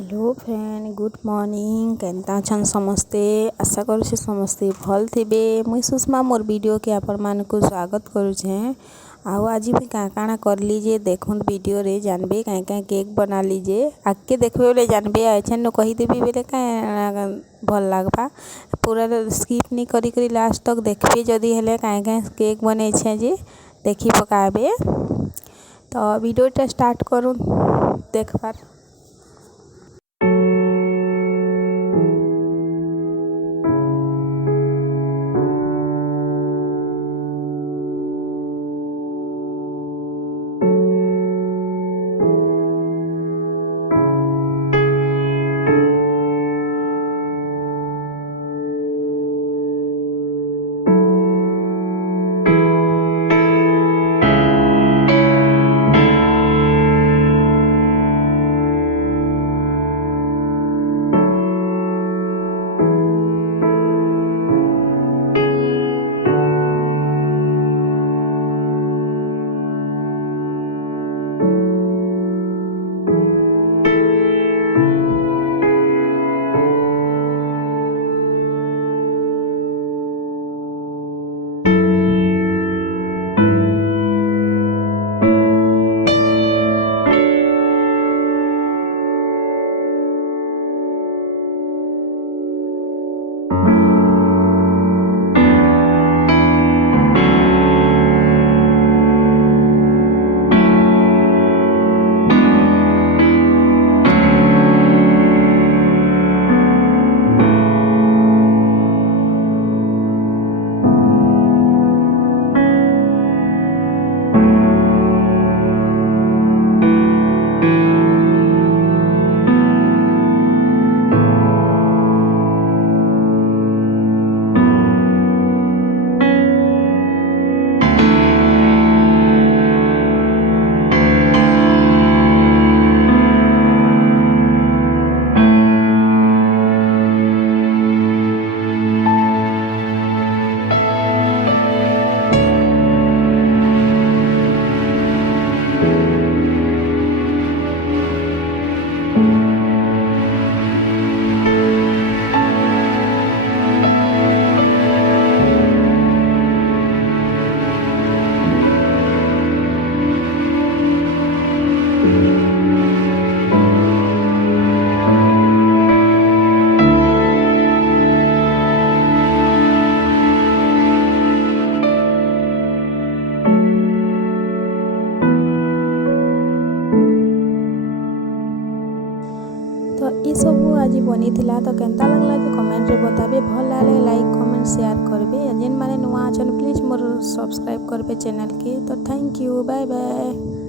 Hello friend, good morning. केनता अछन समस्ते? आशा करुछे समस्ते भल थिबे। मुई सुषमा मोर वीडियो के आपण मानकु स्वागत करुछे। आउ आज भी काଣା करली जे देखुन वीडियो रे जानबे काँ केक बना लीजे। आगे देखबे बोले जानबे आछन न कही देबी बोले काँ भल लागबा। पूरा स्किप नहीं करी करी लास्ट तक देखबे जदी हेले काँ केक बने छे जे देखी पकाबे। तो वीडियोटा स्टार्ट करूँ देखबार। तो ये सब आज बनी थिला। तो केनता लगला कि कमेंट रे बताबे। भल लागे लाइक कमेंट शेयर करबे। जेन माने नुआ अछन प्लीज मोर सब्सक्राइब करबे चैनल के। तो थैंक यू, बाय बाय।